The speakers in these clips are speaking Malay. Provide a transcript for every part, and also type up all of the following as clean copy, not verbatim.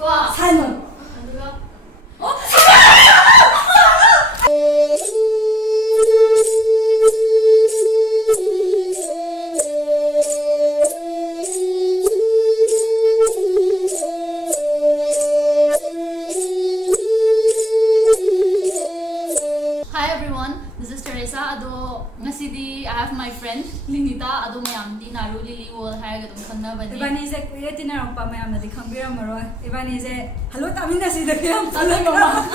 Simon. Hi everyone, this is Teresa. Ado ngasidi I have my friend Linita. Ado mayam di naru lili wall hai gadum khangna bani. Ibani se kuya tinarong pa mayam na di khangbira maroi. Ibani se hello tamina si dakiyam tala mama.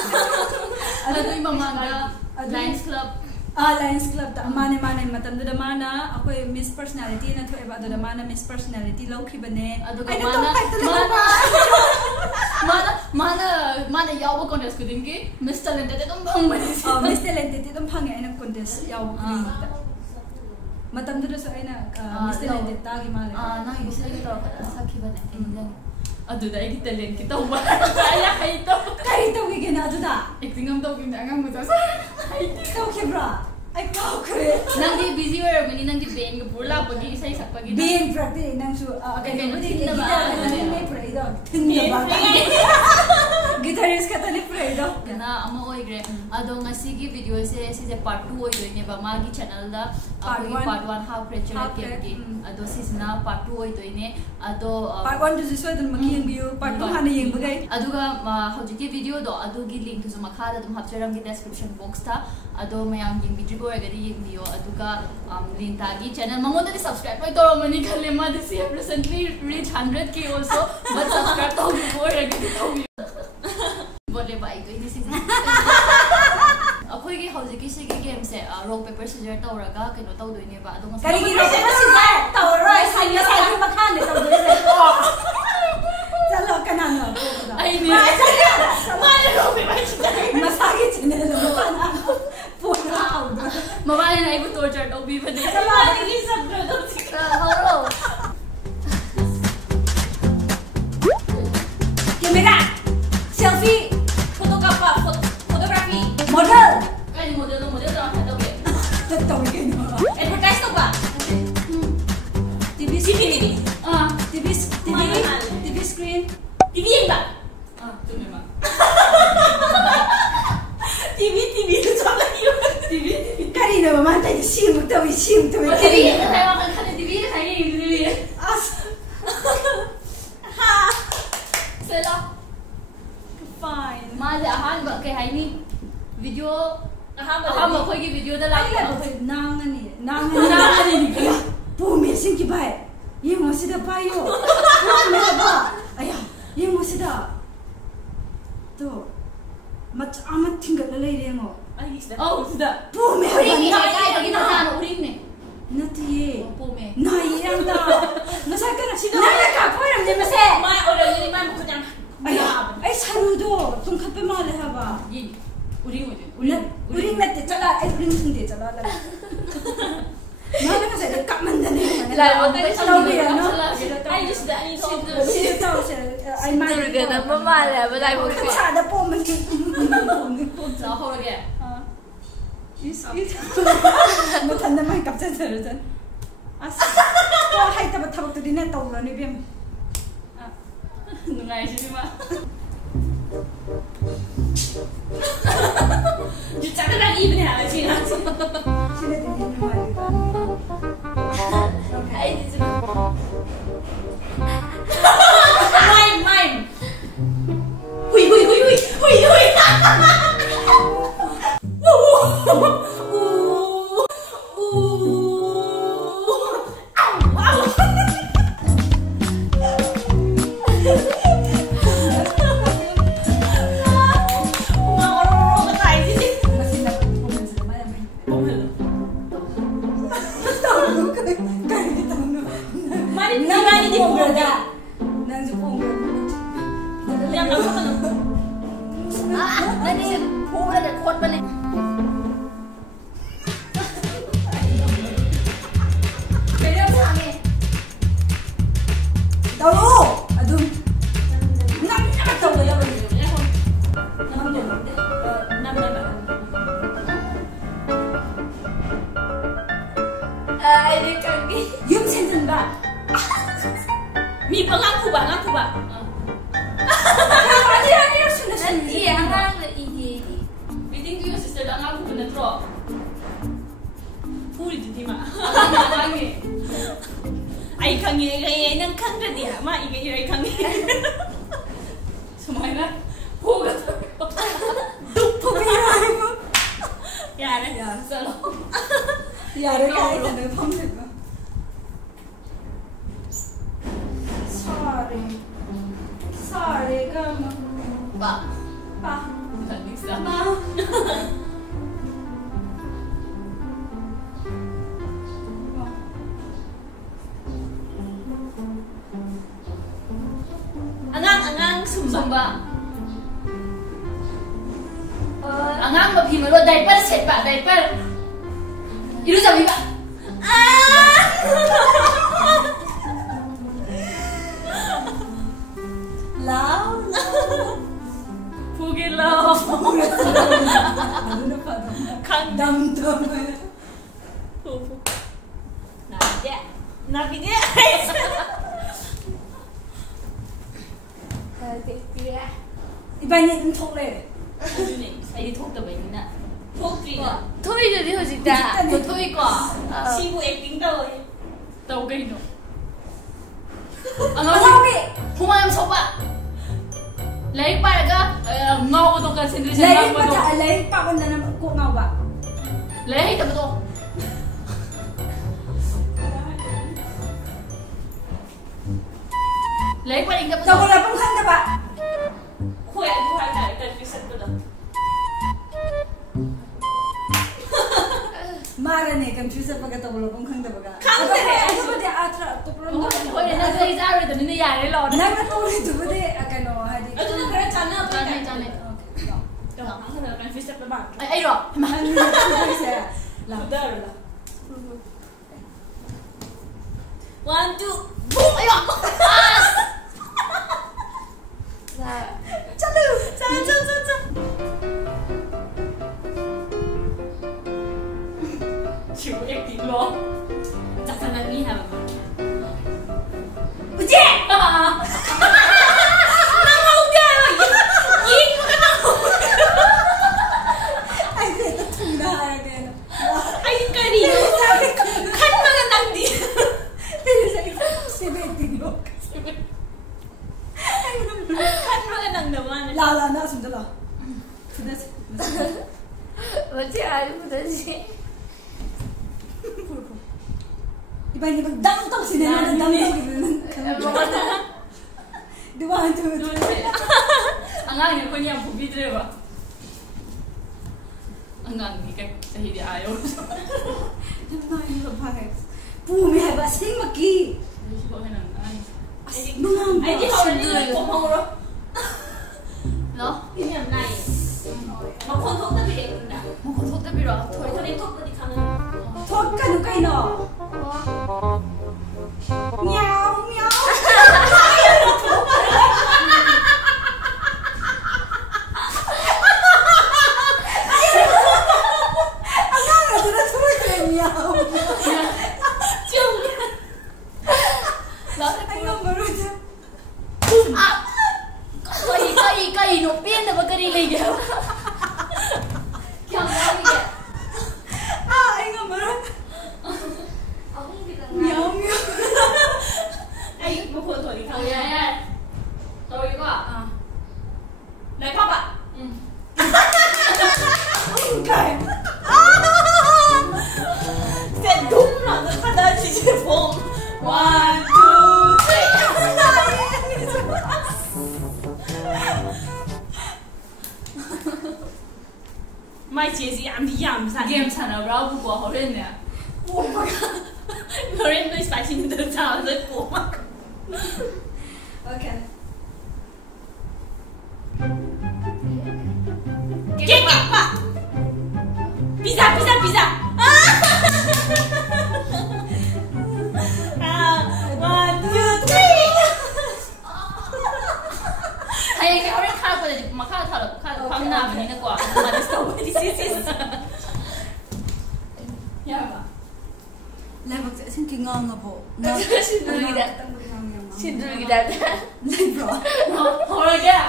Ado mama ga Lions Club. Lions Club ta mane matam da mana akoi Miss Personality na tho eba da mana Miss Personality lokhi bane. Ado mana yawa contest kudingi Miss Talented dum phang bane. Miss Talented dum phang aina contest yawa kudingi. Matam da so aina Miss Talented ta gi male. Na Miss Talented ta sakhi bane. Ado da ai talent ki tawba. Kaya hai to. Kai to gi gena ado da. Acting am to gi angam mo ta. Kau kebra. I kau kere. Nanti busy orang ni nanti band ke pula pergi saya sak pergi. Band berarti nang su Band kita ni pray dah. Guitarist kata ni pray dah. Kena ama oi gre. Ado ngasi ki video se part 2 oi doine ba magi channel da part 1 how pressure ke. Ado sisna part 2 oi doine. Ado part 1 tu sesuai dengan magi yang view part 2 hana yang bagai. Ado ga hojiki video do ado gi link tu sama khada tum hapcharam ki description box ta. Ado mayam yang video agadi yung video aduga Linta gi channel mangoda di subscribe oi toro mani khale ma this year recently reach 100k also but subscribe to before agadi to bole bai to this is akoi gi hauji ki sigi game se rock paper scissors tawraga keno tawdoine ba adu kari gi rock paper scissors tawroi sai makhan le tawdoi chalo kanana ai ni ma rock paper scissors masagi channel makhan Mama na ibu torture to be bade. Sama ni sab do tika. Horo. Kamera, selfie, photography, model. Kani model dah ada ke? Tahu ke ni? Advertise tu ba? TV. TV screen. TV yang ba? Tu memang. TV tu sama you. TV. Kari na mama tayo sim to. TV saya makan kan TV saya ini. As. Ha. Sela. Fine. Malah ahan ba kay hai ni video ahan ba koi ki video dah lagi. Nangan ni. Bu mesin ki bai. Ye mo sida pa yo. Me ba. Ayah, ye mo sida. To. Macam amat tinggal lelai dia ngo. Oh sudah. Bu me. Uring ni saya bagi nak uring ni. Nanti ye. Bu me. Nai yang dah. Masa kan? Nana kau orang dia masih. Mai orang ini mai bukan yang. Ayah, saru do. Tung kape malah haba. Ye. Uring aja. Uring nanti cakap. Uring sendiri cakap lah. Mana kan saya dekat mana ni? Lah, orang tahu dia, no? I just dah ni tahu. Saya tahu saya. I mana? Turga na mamala, balai mo ko. Ada pom mesti. Tahu lagi. Is. Macam mana main kapten terus? As. Kau hai tabat tu di net tahu lah ni biam. Nungai sih mah. Cakap lagi benar lah sih. Sini di ni mai. Hai di sini. Main. Hui. Yung sentence ba? Mi pa ngaku ba? Iya, angang ini. Reading to your sister lang ako na tro. Puri di ma. Angangi. Ay kangi kay nang kanga dia ma ingay ay kangi. Sumaina. Puga. Yare. Salo. Yare kaya ka na pamit mo. Sorry, gama. Pa. Pa. Bisa. Pa. Angang Sumba. Angang mapimalo diaper set ba diaper. Irusabi ba? Lao. Pugilo. Ano pa daw? Kang Dam-dam. Nabidia. Iba niya yung tokle. Ay thokta ba yun na? Pokri. 토이들이 호직다. Tutoy ko. Sibu acting daw eh. Tao kayo no. Ano sabi? Humayam sopa. Lain pa ka ngau to kan sindri sa Lain ngau pa to. ta, lain pa ko na naman ko nga ba? Lain ta to. Lain pa ring ka Sa wala pang handa ba? Kuya buhay na confused ko daw. Mara ne, confused sa pagkatawala pang handa ba ka? Handa eh! Ano ba di atra? Tuprong Oh, hoy na sa izaro to ni yare lo. Nagatuloy ito ba di? Akano, hadi. Ito na kaya channel pa Channel, ka. channel. Okay, no. Ang na confused pa ba? Ay ro. Ano yung siya? Lang. Dar la. 1 2 Boom ayo. As. Chalo! 자. Chiu acting lo. Jasanan ni ha. Uji! Ay, ito tunda again. Ay kari. Kan mga nang di. Si Betty Look. Kan mga nang naman. Lala na, sundala. Sudas. 뭐지? 알고다지. Iba niya magdamtang sinana ng damtang. Diba? Angang ni ko niya bubidre ba. Angang ni kay sa hindi ayo. Pumi hai ba sing maki. Ay ko hanan ay. Nungang Ay di ko ni ko mangro. No? Ini am nai. Makontok na bi na. Mo ko thot biro thoi Ko ni tok na di kana. Thok ka no kai no. Meow meow. Angang na dito tuloy kay meow. Chung. La Ay nga maruta. ah. Kai no pien na bagari lay dia. Kya ngai ke? Ah, ay nga maruta. Ako bilang Meow meow. Ay mo ko to di Oh kana. ya ya. Tahu ko ah. Lai papa. Kai. Set dum na kada si phone. 1 2 My姐姐yam sa Game sana bra bu ko ho ren ne. Loren no spicy的炸的锅。 Okay. Get pa. Pizza. One, two, three. Hay cái orang khá ko de ma khá tha lo khá phang na ni na kwa. Ma de sto ba this is. Ya ba. Lai bak sin ki ngang nga po. 신들기다. Lai bro. Ho ra ga.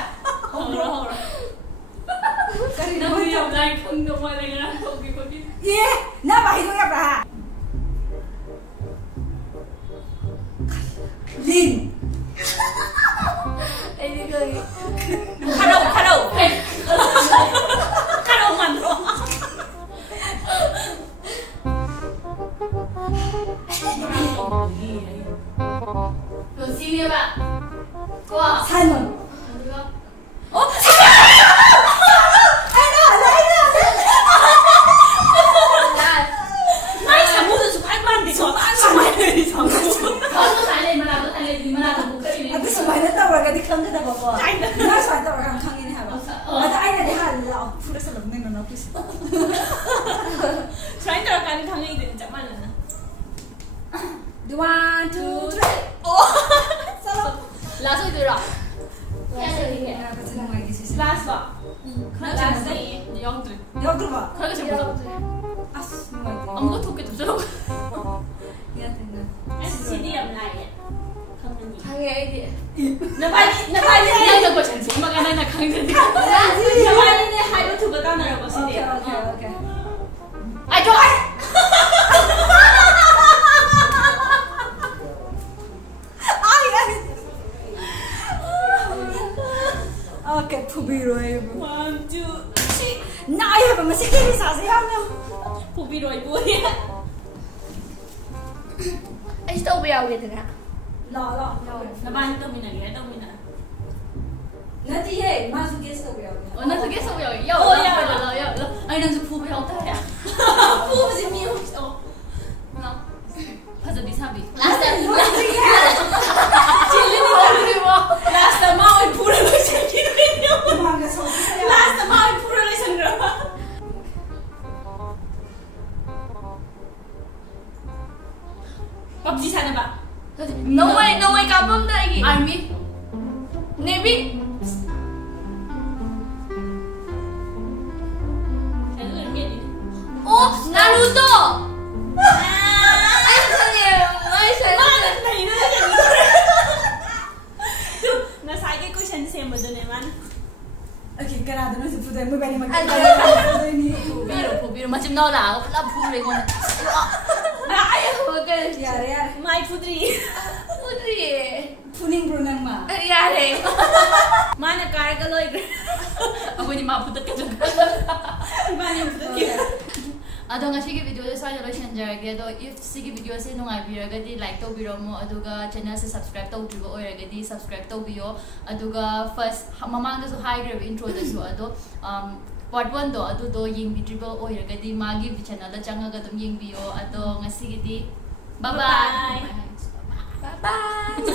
Hold on. Ini kali. Karau mandro. Lo sini Pak. Kuah. Simon. Oh, Mai samudo supan mandi so. Sumai song. kalau tanya di mana buka ini. Tapi semuanya tahu orang di kamera dah bawa. China. Nah, saya tahu orang kang ini apa. Ada aina di hal lah. Pura salam neng nona please. Try to kan kang ini macam mana na? 1, 2, 3. Oh. Salam. Last itu lah. Nah, pasti mau lagi sih. Last ba. Last day. Yang tu. Dia tu ba? Kalau siapa? As, mau lagi. Amgo tu kita tu. Ya, tengah. SCD am lai. Kang ni. Kaya ini. Nabali. Yang tu question sih, makanya nak kang jadi. Nabali ni hai lo tu bata na ro si de. Okay. Ayo. Okay, pubiro eh. 1 2 3. Nah, ya, masih kiri saja ya. Pubi roi bu ya. Ay, tahu ba gitu na? La. Nabali to mina ya, to mina. Nanti ye, masuk guest tu ya. Oh, nanti kita semua ya. Oh, ya. Ya. Ay, nanti pubi yang tahu ya. Pu si mi oh. Nah. Pasal di sabi. Last time. Chili ni tahu mo. Last time mau pura lo sendiri. Mangga so. Last time mau pura lo sendiri. PUBG sana ba? No way kapam na lagi. Army. Navy. Saya tu ni. Oh, Naruto. Ay, sorry. Mana ni na yan. Tu nasagi ko siya sa mo doon naman. Okay, ganado na sa puto. May bali mag. Pubi macam nak lah. Apa pubi kau? Ay, Huwag Yare. my putri. Putri. Puning brunang ma. Yari. Mana kar ka loy. Ako ni maputat ka dyan. Mana yung putri. Ado nga sige video sa inyo loisenjarage do if sige video sa nung ibiragadi like to biro mo aduga channel sa subscribe to dribo oiragadi subscribe to biyo aduga first mamang do so high grade intro do so ado part 1 do adu do ying dribo oiragadi magi channel da changaga dum ying biyo ado nga sige di bye bye Bye-bye.